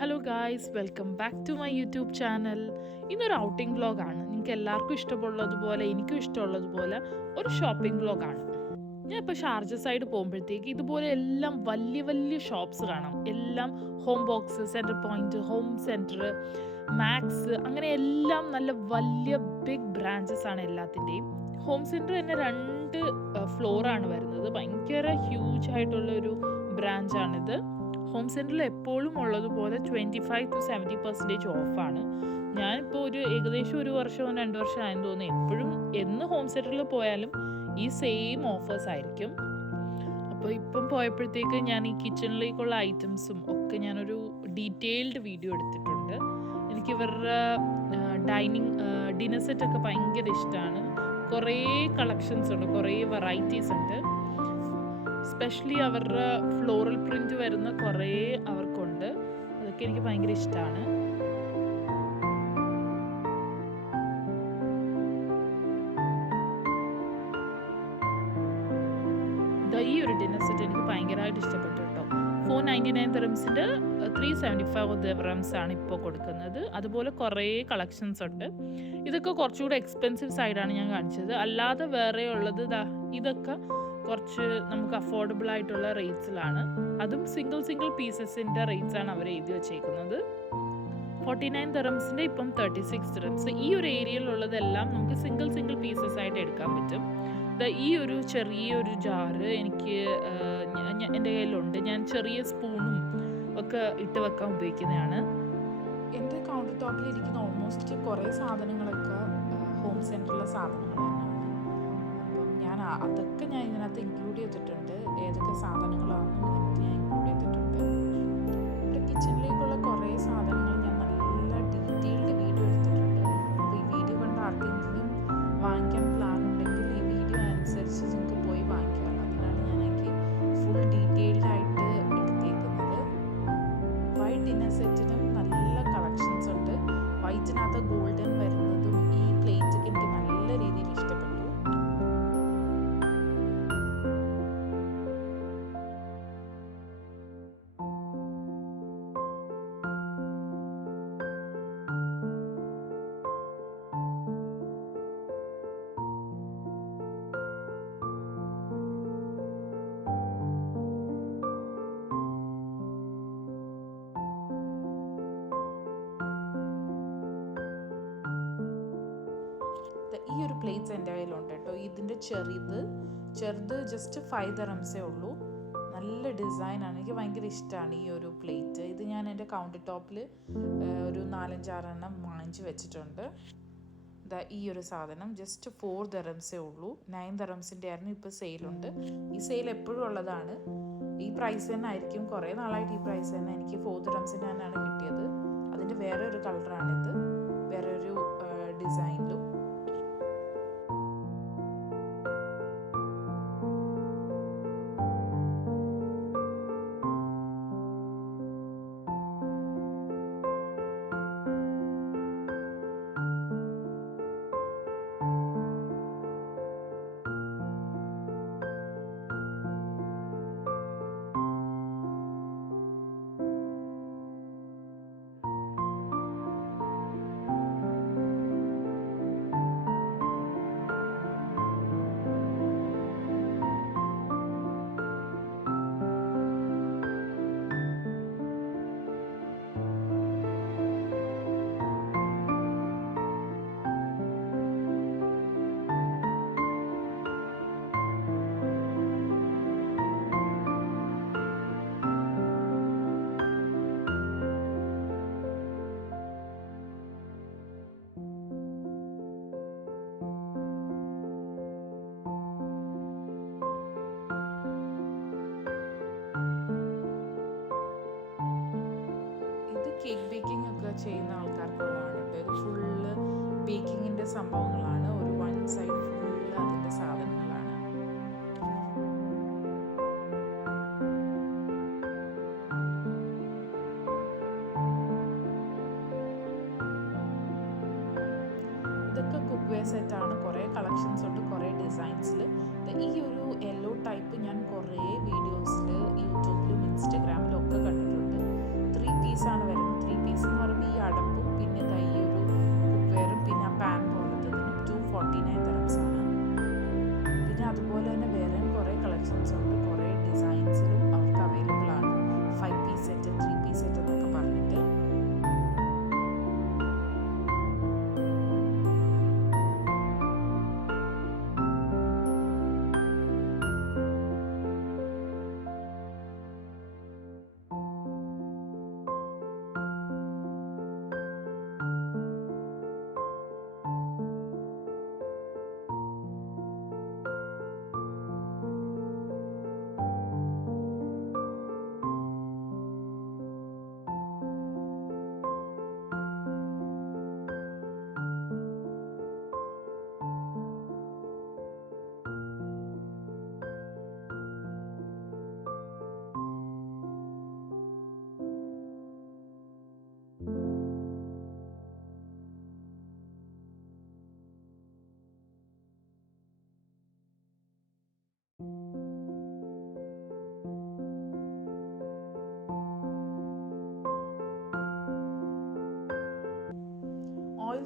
Hello guys, welcome back to my YouTube channel. ഇന്നൊരു outing വ്ളോഗാണ്. നിങ്ങൾക്ക് എല്ലാവർക്കും ഇഷ്ടമുള്ളതുപോലെ എനിക്കും ഇഷ്ടമുള്ളതുപോലെ ഒരു ഷോപ്പിംഗ് വ്ളോഗാണ്. ഞാൻ ഇപ്പോൾ ഷാർജ സൈഡ് പോകുമ്പോഴത്തേക്ക് ഇതുപോലെ എല്ലാം വലിയ വലിയ ഷോപ്സ് കാണാം. എല്ലാം Home Box, Centre Point, Home Centre, Max, അങ്ങനെ എല്ലാം നല്ല വലിയ ബിഗ് ബ്രാഞ്ചസ് ആണ് എല്ലാത്തിൻ്റെയും. ഹോം സെൻറ്റർ തന്നെ 2 ഫ്ലോറാണ് വരുന്നത്. ഭയങ്കര ഹ്യൂജ് ആയിട്ടുള്ള ഒരു ബ്രാഞ്ചാണിത്. ഹോം സെൻറ്ററിൽ എപ്പോഴും ഉള്ളതുപോലെ 25-70% ഓഫാണ്. ഞാനിപ്പോൾ ഏകദേശം 1 വർഷമോ 2 വർഷം ആയെന്ന് തോന്നുന്നു. എപ്പോഴും എന്ന് ഹോം സെൻറ്ററിൽ പോയാലും ഈ സെയിം ഓഫേഴ്സ് ആയിരിക്കും. അപ്പോൾ ഇപ്പം പോയപ്പോഴത്തേക്ക് ഞാൻ ഈ കിച്ചണിലേക്കുള്ള ഐറ്റംസും ഒക്കെ ഞാനൊരു ഡീറ്റെയിൽഡ് വീഡിയോ എടുത്തിട്ടുണ്ട്. എനിക്ക് ഇവരുടെ ഡിന്നർ സെറ്റൊക്കെ ഭയങ്കര ഇഷ്ടമാണ്. കുറേ കളക്ഷൻസ് ഉണ്ട്, കുറേ വെറൈറ്റീസ് ഉണ്ട്. സ്പെഷ്യലി അവരുടെ ഫ്ലോറൽ പ്രിന്റ് വരുന്ന കുറേ അവർക്കുണ്ട്. അതൊക്കെ എനിക്ക് ഭയങ്കര ഇഷ്ടമാണ്. ഈ ഒരു ഡിന്നർ സെറ്റ് എനിക്ക് ഭയങ്കരമായിട്ട് ഇഷ്ടപ്പെട്ടു കേട്ടോ. 499 ദിറംസിൻ്റെ 375 ദിറംസ് ആണ് ഇപ്പോൾ കൊടുക്കുന്നത്. അതുപോലെ കുറേ കളക്ഷൻസ് ഉണ്ട്. ഇതൊക്കെ കുറച്ചുകൂടെ എക്സ്പെൻസീവ് സൈഡാണ് ഞാൻ കാണിച്ചത്. അല്ലാതെ വേറെ ഉള്ളത് ഇതൊക്കെ കുറച്ച് നമുക്ക് അഫോർഡബിൾ ആയിട്ടുള്ള റേറ്റ്സിലാണ്. അതും സിംഗിൾ പീസസിൻ്റെ റേറ്റ്സ് ആണ് അവർ എഴുതി വെച്ചേക്കുന്നത്. 49 ദിറംസിൻ്റെ ഇപ്പം 36 ദിറംസ്. ഈ ഒരു ഏരിയയിലുള്ളതെല്ലാം നമുക്ക് സിംഗിൾ പീസസ് ആയിട്ട് എടുക്കാൻ പറ്റും. ഈ ഒരു ചെറിയൊരു ജാറ് എനിക്ക് എൻ്റെ കയ്യിലുണ്ട്. ഞാൻ ചെറിയ സ്പൂണും ഒക്കെ ഇട്ട് വെക്കാൻ ഉപയോഗിക്കുന്നതാണ്. എൻ്റെ കൗണ്ടർ ടോപ്പിലിരിക്കുന്ന ഓൾമോസ്റ്റ് കുറേ സാധനങ്ങളൊക്കെ ഹോം സെൻറ്ററിലെ സാധനങ്ങൾ തന്നെയാണ്. അപ്പം അതൊക്കെ ഞാൻ ഇതിനകത്ത് ഇൻക്ലൂഡ് ചെയ്തിട്ടുണ്ട്. ഏതൊക്കെ സാധനങ്ങളാണെന്നും ഇതിനകത്ത് ഞാൻ ഇൻക്ലൂഡ് ചെയ്തിട്ടുണ്ട്. ഇവിടെ കിച്ചണിലേക്കുള്ള കുറേ സാധനങ്ങൾ ഞാൻ നല്ല ഡീറ്റെയിൽഡ് വീഡിയോ എടുത്തിട്ടുണ്ട്. അപ്പോൾ ഈ വീഡിയോ കണ്ട് ആർക്കെങ്കിലും വാങ്ങിക്കാൻ പ്ലാൻ ഉണ്ടെങ്കിൽ ഈ വീഡിയോ അനുസരിച്ച് നിങ്ങൾക്ക് പോയി വാങ്ങിക്കാം. അതിനാണ് ഞാൻ എനിക്ക് ഫുൾ ഡീറ്റെയിൽഡ് ആയിട്ട് എടുത്തേക്കുന്നത്. വൈറ്റ് ഡിന്നർ സെറ്റിനും നല്ല കളക്ഷൻസ് ഉണ്ട്. വൈറ്റിനകത്ത് ഗോൾഡൻ വരുന്നതും ഈ പ്ലേറ്റൊക്കെ എനിക്ക് നല്ല രീതിയിൽ ഇഷ്ടപ്പെട്ടു. ഈ ഒരു പ്ലേറ്റ്സ് എൻ്റെ കയ്യിലുണ്ട് കേട്ടോ. ഇതിൻ്റെ ചെറുത് ജസ്റ്റ് 5 ദിറംസേ ഉള്ളൂ. നല്ല ഡിസൈനാണ്. എനിക്ക് ഭയങ്കര ഇഷ്ടമാണ് ഈ ഒരു പ്ലേറ്റ്. ഇത് ഞാൻ എൻ്റെ കൗണ്ടർ ടോപ്പിൽ ഒരു 4-5 എണ്ണം വാങ്ങിച്ച് വെച്ചിട്ടുണ്ട്. ഈ ഒരു സാധനം ജസ്റ്റ് 4 ദിറംസേ ഉള്ളൂ. 9 ദിറംസിൻ്റെ ആയിരുന്നു. ഇപ്പോൾ സെയിലുണ്ട്. ഈ സെയിൽ എപ്പോഴും ഉള്ളതാണ്. ഈ പ്രൈസ് തന്നെ ആയിരിക്കും. കുറേ നാളായിട്ട് ഈ പ്രൈസ് തന്നെ. എനിക്ക് 4 ദിറംസിന് തന്നെയാണ് കിട്ടിയത്. അതിൻ്റെ വേറെ ഒരു കളറാണിത്, വേറെ ഒരു ഡിസൈനിലും. കേക്ക് ബേക്കിംഗ് ഒക്കെ ചെയ്യുന്ന ആൾക്കാർക്കുള്ളതാണ് കേട്ടോ. ഇത് ഫുള്ള് ബേക്കിങ്ങിൻ്റെ സംഭവങ്ങളാണ്. ഒരു 1 സൈഡ് ഫുള്ള് അതിൻ്റെ സാധനങ്ങളാണ്. ഇതൊക്കെ കുക്ക് വെയർ സെറ്റാണ്. കുറേ കളക്ഷൻസ് ഉണ്ട്, കുറേ ഡിസൈൻസിൽ. ഈ ഒരു യെല്ലോ ടൈപ്പ് ഞാൻ കുറേ വീഡിയോസിൽ യൂട്യൂബിലും ഇൻസ്റ്റഗ്രാമിലും ഒക്കെ കണ്ടിട്ടുണ്ട്. 3 പീസാണ് വരുന്നത്.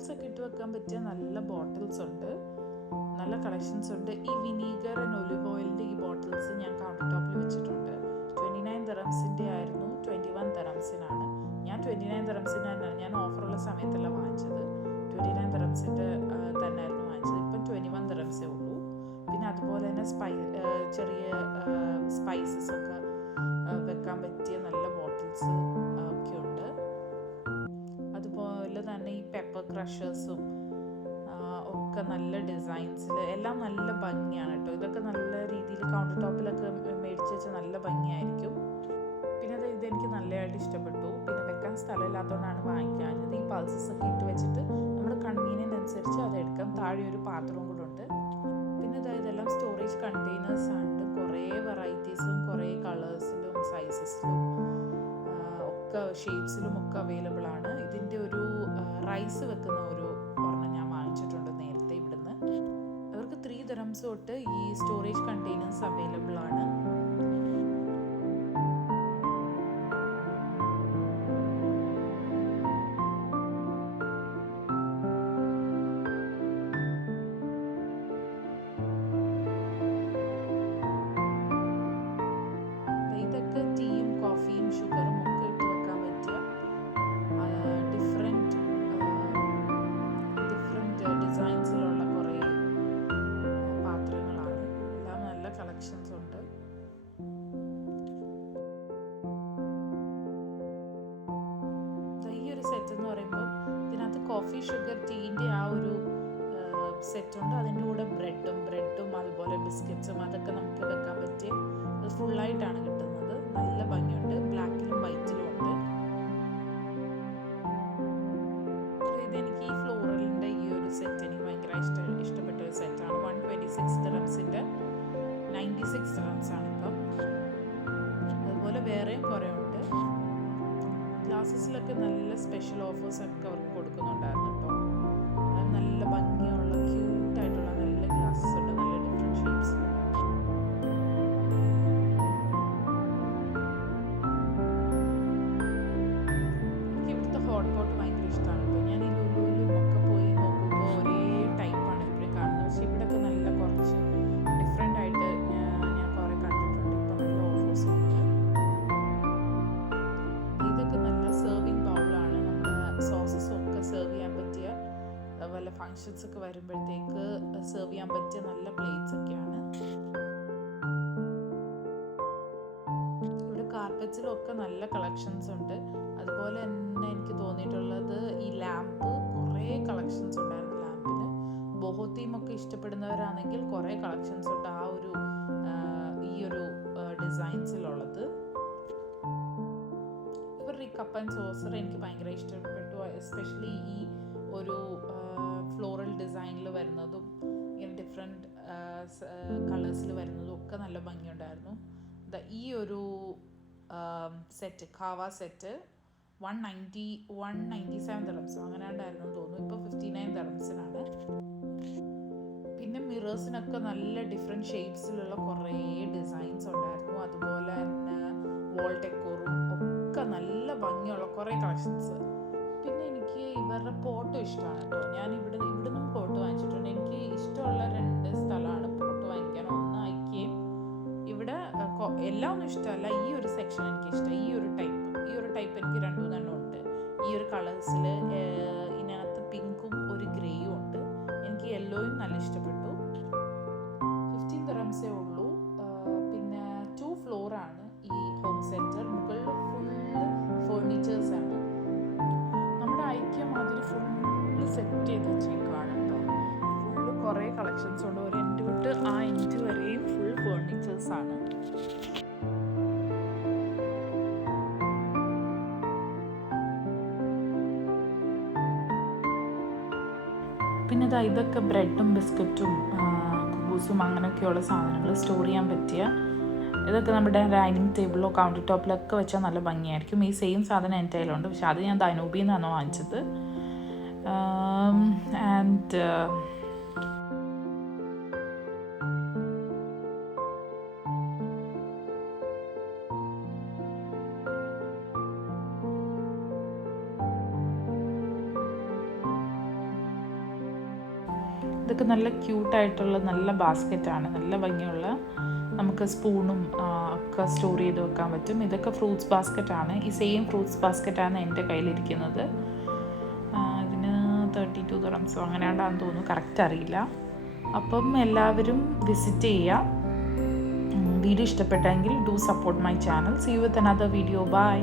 ബോട്ടിൽസ് ഒക്കെ ഇട്ട് വെക്കാൻ പറ്റിയ നല്ല ബോട്ടിൽസ് ഉണ്ട്, നല്ല കളക്ഷൻസ് ഉണ്ട്. ഈ വിനീഗർ ആൻഡ് ഒലിവ് ഓയിലിൻ്റെ ഈ ബോട്ടിൽസ് ഞാൻ കൗണ്ടർ ടോപ്പിൽ വെച്ചിട്ടുണ്ട്. 29 ദിറംസിൻ്റെ ആയിരുന്നു, 21 ദിറംസിനാണ്. ഞാൻ 29 ദിറംസിനാണ്, ഞാൻ ഓഫറുള്ള സമയത്തല്ല വാങ്ങിച്ചത്, 29 ദിറംസിൻ്റെ തന്നെയായിരുന്നു വാങ്ങിച്ചത്. ഇപ്പം 21 ദിറംസേ ഉള്ളൂ. പിന്നെ അതുപോലെ തന്നെ ചെറിയ സ്പൈസസ് ഒക്കെ വെക്കാൻ പറ്റിയ നല്ല ബോട്ടിൽസ് ഒക്കെ ഉണ്ട്. അതുപോലെ തന്നെ ഈ പെപ്പർ ക്രഷേഴ്സും ഒക്കെ നല്ല ഡിസൈൻസിൽ, എല്ലാം നല്ല ഭംഗിയാണ് കേട്ടോ. ഇതൊക്കെ നല്ല രീതിയിൽ കൗണ്ടർ ടോപ്പിലൊക്കെ മേടിച്ച് വെച്ചാൽ നല്ല ഭംഗിയായിരിക്കും. പിന്നെ ഇതെനിക്ക് നല്ലതായിട്ട് ഇഷ്ടപ്പെട്ടു. പിന്നെ വെക്കാൻ സ്ഥലമില്ലാത്തതുകൊണ്ടാണ് വാങ്ങിക്കാഞ്ഞത്. ഈ പൾസസ് ഒക്കെ ഇട്ട് വെച്ചിട്ട് നമ്മുടെ കൺവീനിയൻസ് അനുസരിച്ച് അത് എടുക്കാം. താഴെ ഒരു പാത്രവും കൂടെ ഉണ്ട്. പിന്നെ ഇതെല്ലാം സ്റ്റോറേജ് കണ്ടെയ്നേഴ്സ് ആണ്. കുറേ വെറൈറ്റീസും കുറേ കളേഴ്സിലും സൈസസിലും ഒക്കെ ഷേപ്സിലും ഒക്കെ അവൈലബിൾ ആണ്. ഇതിൻ്റെ ഒരു റൈസ് വെക്കുന്ന ഒരു ഒരെണ്ണം ഞാൻ വാങ്ങിച്ചിട്ടുണ്ട് നേരത്തെ ഇവിടുന്ന്. അവർക്ക് 3 ദിറംസ് തൊട്ട് ഈ സ്റ്റോറേജ് കണ്ടെയ്നേഴ്സ് അവൈലബിൾ ആണ്. ഇതൊക്കെ ടീയും കോഫിയും ഷുഗറും ഒക്കെ ഇട്ട് വെക്കാൻ പറ്റിയ ഡിഫറെൻറ്റ് ഡിസൈൻസിലുള്ള കുറേ പാത്രങ്ങളാണ്. എല്ലാം നല്ല കളക്ഷൻസ് ഉണ്ട്. ഈ ഒരു സെറ്റ് എന്ന് പറയുമ്പോൾ ഇതിനകത്ത് കോഫി ഷുഗർ ടീൻ്റെ ആ ഒരു സെറ്റുണ്ട്. അതിൻ്റെ കൂടെ ബ്രെഡും അതുപോലെ ബിസ്ക്കറ്റ്സും അതൊക്കെ നമുക്ക് വെക്കാൻ പറ്റിയ ഫുള്ളായിട്ടാണ് കിട്ടുന്നത്. നല്ല ഭംഗിയുണ്ട്, ബ്ലാക്കിലും വൈറ്റിലും ഉണ്ട്. ഇതെനിക്ക് ഈ ഫ്ലോറലിൻ്റെ ഈ ഒരു സെറ്റ് എനിക്ക് ഭയങ്കര ഇഷ്ടപ്പെട്ട ഒരു സെറ്റാണ്. 126 ദിറംസിൻ്റെ 96 ദിറംസ് ആണ് ഇപ്പം. അതുപോലെ വേറെയും കുറേ ഉണ്ട്. ഗ്ലാസസിലൊക്കെ നല്ല സ്പെഷ്യൽ ഓഫേഴ്സൊക്കെ അവർക്ക് കൊടുക്കുന്നുണ്ടായിരുന്നു കേട്ടോ. അത് നല്ല ഭംഗിയുള്ള ക്യൂട്ടായിട്ടുള്ള നല്ല ഗ്ലാസസ് ഉണ്ട്, നല്ല ഡിഫറെൻറ്റ് ഷേപ്സ്. എനിക്ക് ഇവിടുത്തെ ഹോട്ട് പോട്ട് ഭയങ്കര ഇഷ്ടമാണ് കേട്ടോ. ഞാൻ ഈ ലുലുവിലും ഒക്കെ പോയി നോക്കുമ്പോൾ ഒരേ ടൈപ്പാണ് എപ്പോഴും കാണുന്നത്. പക്ഷേ ഇവിടെയൊക്കെ നല്ല കുറച്ച് ഡിഫറെൻ്റ് ആയിട്ട് ഞാൻ കുറേ കണ്ടിട്ടുണ്ട്. ഇപ്പം നല്ല ഓഫേഴ്സും ഉണ്ട്. ഇതൊക്കെ നല്ല സെർവിങ് ബൗളാണ്. നമ്മുടെ സോസസും ഒക്കെ സെർവ് ചെയ്യാൻ പറ്റിയ വല്ല ഫങ്ഷൻസ് ഒക്കെ വരുമ്പോഴത്തേക്ക് സെർവ് ചെയ്യാൻ പറ്റിയ നല്ല പ്ലേറ്റ്സ് ഒക്കെയാണ്. ഇവിടെ കാർപ്പറ്റ്സിലൊക്കെ നല്ല കളക്ഷൻസ് ഉണ്ട്. അതുപോലെ തന്നെ എനിക്ക് തോന്നിയിട്ടുള്ളത് ഈ ലാമ്പ്, കുറേ കളക്ഷൻസ് ഉണ്ടായിരുന്നു ലാമ്പിന്. ബോഹോ തീമൊക്കെ ഇഷ്ടപ്പെടുന്നവരാണെങ്കിൽ കുറേ കളക്ഷൻസ് ഉണ്ട് ആ ഒരു ഈ ഒരു ഡിസൈൻസിലുള്ളത്. ഇവരുടെ ഈ കപ്പ് ആൻഡ് സോസർ എനിക്ക് ഭയങ്കര ഇഷ്ടപ്പെട്ടു. എസ്പെഷ്യലി ഈ ഒരു ഫ്ലോറൽ ഡിസൈനിൽ വരുന്നതും ഇങ്ങനെ ഡിഫറെൻറ്റ് കളേഴ്സിൽ വരുന്നതും ഒക്കെ നല്ല ഭംഗിയുണ്ടായിരുന്നു. ഈ ഒരു സെറ്റ് കാവ സെറ്റ് 197 ദിറംസ് അങ്ങനെ ഉണ്ടായിരുന്നു തോന്നുന്നു. ഇപ്പോൾ 59 ദിറംസിനാണ്. പിന്നെ മിറേഴ്സിനൊക്കെ നല്ല ഡിഫറെൻറ്റ് ഷേപ്സിലുള്ള കുറേ ഡിസൈൻസ് ഉണ്ടായിരുന്നു. അതുപോലെ തന്നെ വോൾ ഡെക്കോറും ഒക്കെ നല്ല ഭംഗിയുള്ള കുറേ കളക്ഷൻസ്. പിന്നെ എനിക്ക് ഇവരുടെ പോട്ടും ഇഷ്ടമാണ് കേട്ടോ. ഞാൻ ഇവിടുന്നും പോട്ട് വാങ്ങിച്ചിട്ടുണ്ട്. എനിക്ക് ഇഷ്ടമുള്ള 2 സ്ഥലമാണ് പോട്ട് വാങ്ങിക്കാൻ. ഒന്ന് ഐക്യയും, ഇവിടെ എല്ലാം ഒന്നും ഇഷ്ടമല്ല, ഈ ഒരു സെക്ഷൻ എനിക്ക് ഇഷ്ടം. ഈ ഒരു ടൈപ്പ് എനിക്ക് 2-3 ഉണ്ട്. ഈ ഒരു കളേഴ്സിൽ ഇതിനകത്ത് പിങ്കും ഒരു ഗ്രേയും ഉണ്ട്. എനിക്ക് യെല്ലോയും നല്ല ഇഷ്ടപ്പെട്ടു. 15 ദിറംസേ ഉള്ളൂ. പിന്നെ 2 ഫ്ലോറാണ് ഈ ഹോം സെൻറ്റർ. മുകളിൽ ഫുള്ള് ഫേർണിച്ചേഴ്സാണ്. നമ്മുടെ ഐക്യം മാതിരി ഫുള്ള് സെറ്റ് ചെയ്ത് വെച്ചേക്കാണ് കേട്ടോ. ഫുള്ള് കുറേ കളക്ഷൻസ് ഉണ്ട്. ഒരു എൻഡ് തൊട്ട് ആ എൻഡ് വരെയും ഫുൾ ഫേർണിച്ചേഴ്സാണ്. പിന്നെ ഇതൊക്കെ ബ്രെഡും ബിസ്ക്കറ്റും കുബൂസും അങ്ങനെയൊക്കെയുള്ള സാധനങ്ങൾ സ്റ്റോർ ചെയ്യാൻ പറ്റിയ, ഇതൊക്കെ നമ്മുടെ ഡൈനിങ് ടേബിളിലോ കൗണ്ടർ ടോപ്പിലൊക്കെ വെച്ചാൽ നല്ല ഭംഗിയായിരിക്കും. ഈ സെയിം സാധനം എൻ്റെ കയ്യിലുണ്ട്, പക്ഷെ അത് ഞാൻ ദൈനൂബിയിൽ നിന്നാണ് വാങ്ങിച്ചത്. ആൻഡ് ഇതൊക്കെ നല്ല ക്യൂട്ടായിട്ടുള്ള നല്ല ബാസ്ക്കറ്റാണ്, നല്ല ഭംഗിയുള്ള, നമുക്ക് സ്പൂണും ഒക്കെ സ്റ്റോർ ചെയ്ത് വെക്കാൻ പറ്റും. ഇതൊക്കെ ഫ്രൂട്ട്സ് ബാസ്ക്കറ്റാണ്. ഈ സെയിം ഫ്രൂട്ട്സ് ബാസ്ക്കറ്റാണ് എൻ്റെ കയ്യിലിരിക്കുന്നത്. ഇതിന് 32 ദിർഹംസോ അങ്ങനെയാണ്ടാന്ന് തോന്നുന്നു, കറക്റ്റ് അറിയില്ല. അപ്പം എല്ലാവരും വിസിറ്റ് ചെയ്യുക. വീഡിയോ ഇഷ്ടപ്പെട്ടെങ്കിൽ do support my channel. See you with another video. By.